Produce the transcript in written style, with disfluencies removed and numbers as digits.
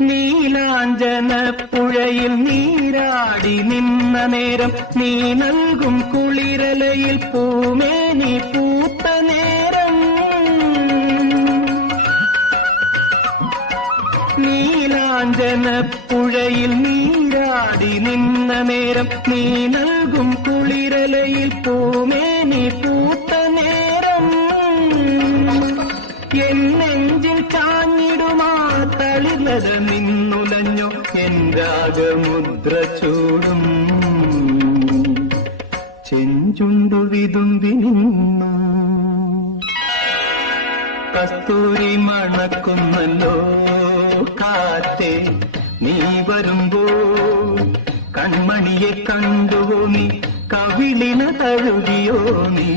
നീലാഞ്ജന പുഴയിൽ നീരാടി നിന്ന നേരം, നീ നൽകും കുളിരലയിൽ പൂമേനി പൂത്ത നേരം. നീലാഞ്ജന പുഴയിൽ നീരാടി നിന്ന നേരം, നീ നൽകും കുളിരലയിൽ പൂമേനി പൂത്ത നേരം. എന്നെഞ്ചിൽ ചാഞ്ഞിടുമാ തളിലത നിന്നുലഞ്ഞോ എൻ രാഗമുദ്ര ചൂടും. ചെഞ്ചുണ്ടു വിതുമ്പി നിന്നു കസ്തൂരി മണക്കുന്നല്ലോ കാറ്റേ, നീ വരുമ്പോ കൺമണിയെ കണ്ടുവോ നീ, കവിളിന തഴുകിയോ നീ.